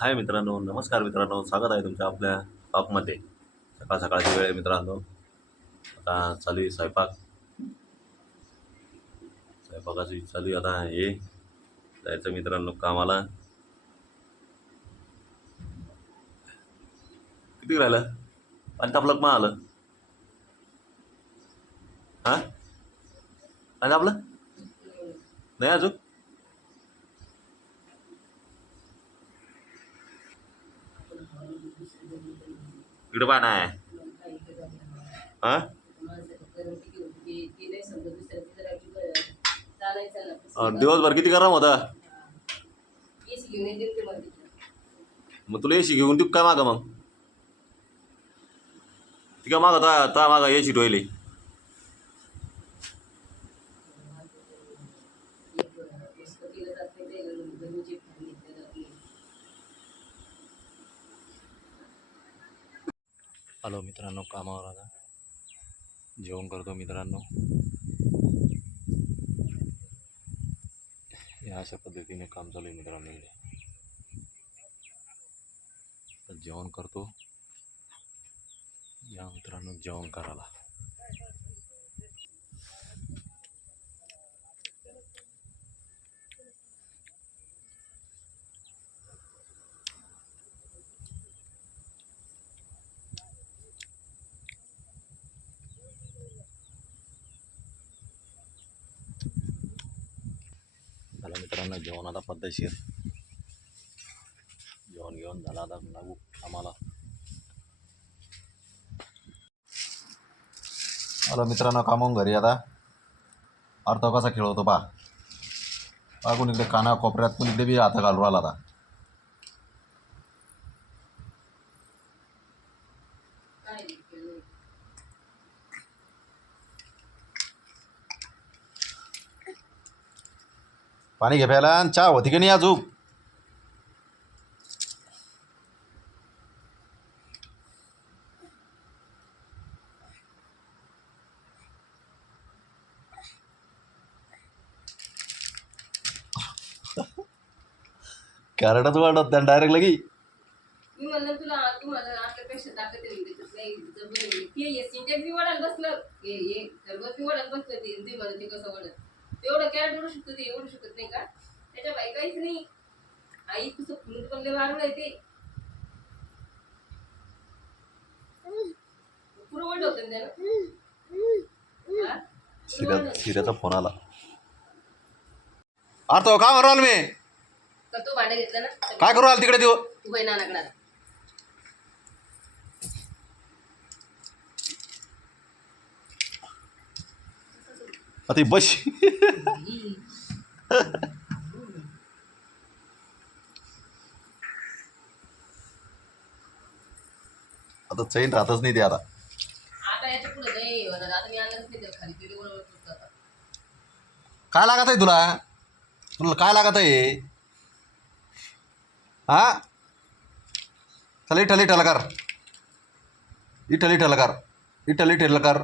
हाय मित्रांनो नमस्कार मित्रांनो स्वागत आहे तुमच्या आपल्या टॉपमध्ये सकाळ सकाळची वेळ आहे मित्रांनो. आता चालू आहे स्वयंपाक. स्वयंपाकाची चालू आहे. आता हे जायचं मित्रांनो कामाला. किती राहिलं? आणि आपलं मग आलं. हां? आणि आपलं? नाही अजून? इकडं पाय नाही दिवसभर किती गरम होता? मग तुला एसी घेऊन देऊ काय मागा मग? ती का मागा ता मागा एसी ठेवली? हॅलो मित्रांनो कामावर आता. जेवण करतो मित्रांनो. या अशा पद्धतीने काम चालू आहे मित्रांनो इथे. तर जेवण करतो. या मित्रांनो जेवण करायला झालं मित्रांनो जेवण आता पद्धतशीर जेवण घेऊन झालं आता लागू कामाला. आलो मित्रांनो कामून घरी आता. अर्थ कसा खेळवतो पा पा कोण इकडे काना कोपऱ्यात कोण इकडे बी हात घालून राहिला आता. पाणी घे प्यायला आणि चहा होती की नाही अजून? कॅरेटच वाढत त्या डायरेक्ट लगी. मी म्हणलं तुला तुम्हाला आपल्यापेक्षा ताकद आहे म्हणजे नाही जर बरं ते हे सिंटेक्स बी वाढायला बसलं. हे हे खरबस बी वाढायला बसलं ते ते म्हणत ते कसं वाढत? तेवढं कॅरेट ओढू शकतो ते एवढू शकत नाही का? त्याच्या बाई काहीच नाही. आई कसं फुलून पण लय आहे ते. पुरं वाढ होतं ना. सिऱ्याचा फोन आला. काय म्हणू राहिलो मी? तर तो भांडं घेतला ना? काय करू राहिला तिकडे देऊ तू आता. ही बस आता चैन राहतच नाही ते आता. काय लागत आहे तुला? तुला काय लागत आहे? हा? चल इटल इटल कर. इटल इटल कर. इटल इटल कर.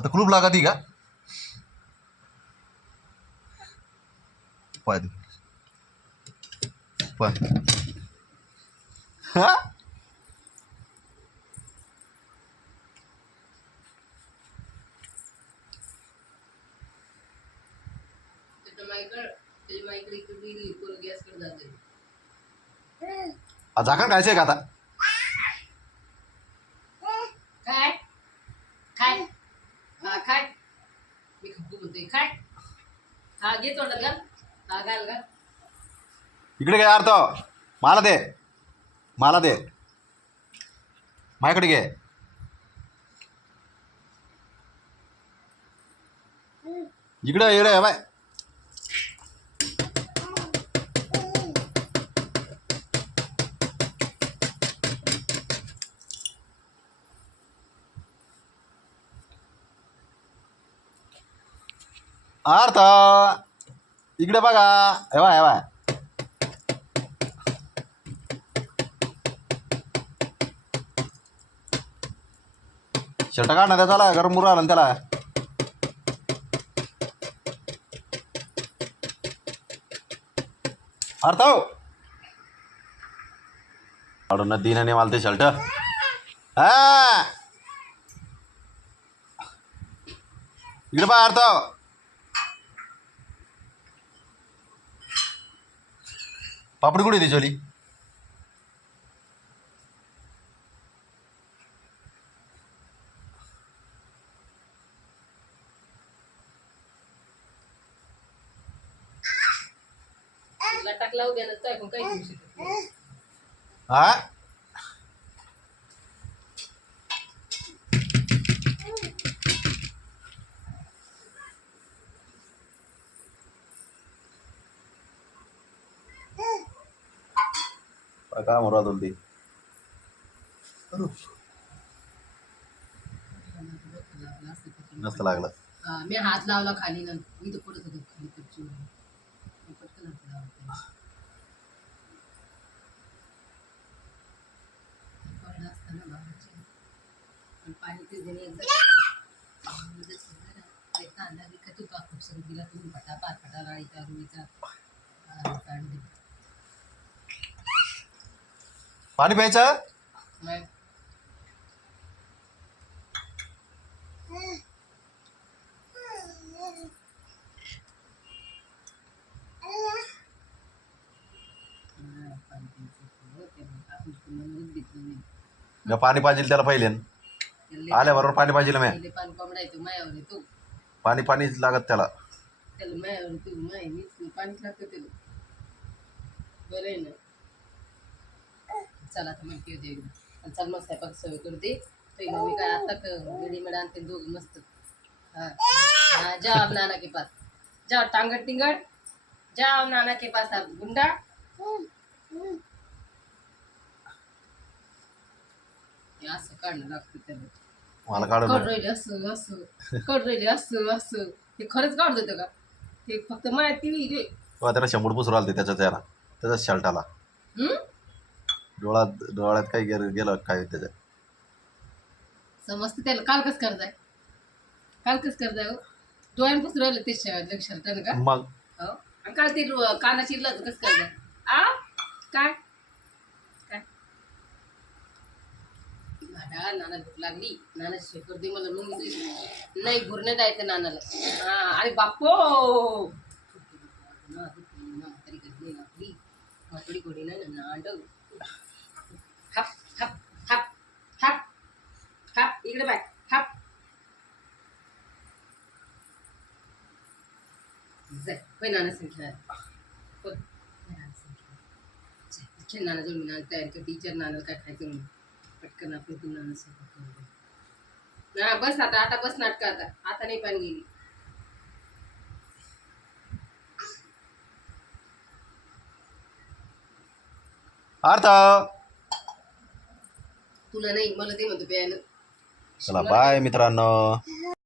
आता कुलूप लागत आहे का? पाय पाय. हा? माईकडं त्याच्या माईकडे इकडे गेली कोण गॅसकडे जाते आ, झाकण खायचं आहे का आता काय काय हा काय मी काय? हा घे तोंडात घाल. हा घाल घाल. इकडे काय अर्थ मला दे. मला दे. माझ्याकडे घे. इकडे इकडे बाय. अर्थ. इकडे बघा. हेवा हेवा शर्ट काढ ना त्याला गरम मुरा आला ना त्याला. अर्थ. काढून दिनाने मला ते शर्ट. हा. इकडे पहा अर्थ. पापडी कुठे काही घेऊ शकत नाही. हा म्हणू राहिलो ते? नसतं लागलं. हा, मी हात लावला खाली पडत खाली पटकन लावला. पण ते कांदा विकत होता खूप सगळं दिला तुम्ही फटाफट फटा गाडीचा रुईचा काढून दे. पाणी प्यायचं मग हा, पाणी प्यायचं होतं. ते मग आपण तुम्हाला घेतलं नाही. मी पाणी पाहिजे त्याला पहिले. त्याला आल्याबरोबर पाणी पाहिजे मी पहिले पान कोंबडा येतो मायावर येतो पाणी पाणीच लागत त्याला. त्याला मायावर येतो माय मीच पाणीच लागतं त्याला. बरं आहे ना? चला आता म्हणते होते चल मस्त स्वयंपाक सवय करते. तो मम्मी काय आता रेडीमेड आणते दोघं मस्त. हा. हा जाओ नाना के पास. जाओ टांगट टिंगट जाओ नाना के पास आप गुंडा. असं काढणं लागतं त्याला. मला काढून कड राहिले असं असं. कड राहिले असं असं. ते खरंच काढत होतं का? ते फक्त माया ती तेव्हा त्याला शंभर पुसू राहिले त्याच्या त्याला त्याच्या शर्टाला. हम्म? डोळ्यात डोळ्यात काही गेलं गेलं काय त्याच्या समजतं त्याला. काल कस करताय. काल कस करताय हो. डोळ्यांपासून राहिलं ते लक्षात का? मग? हो. आणि काल ते डो- काना चिरला होतं. कसं करताय? आ? काय? काय? नाना नाना भूक लागली. नाना शेकर दे मला मग मी. नाही घुरणे द्यायचं नानाला. हा अरे बापो ना, म्हातारी कधी नाही आपली म्हातारी घोडी ना नांडव. हप हप हप हप हप इकडे बाय हप जाय होय नाना संख्या होय नाना संख्या नाना नाना तयार करते नानाला काय खायचं म्हणून पटकन आपण तू नाना हा बस आता आता बस नाटक आता आता नाही पाणी गेली अर्थ तुला नाही मला ते म्हणतो प्यायला. चला बाय मित्रांनो.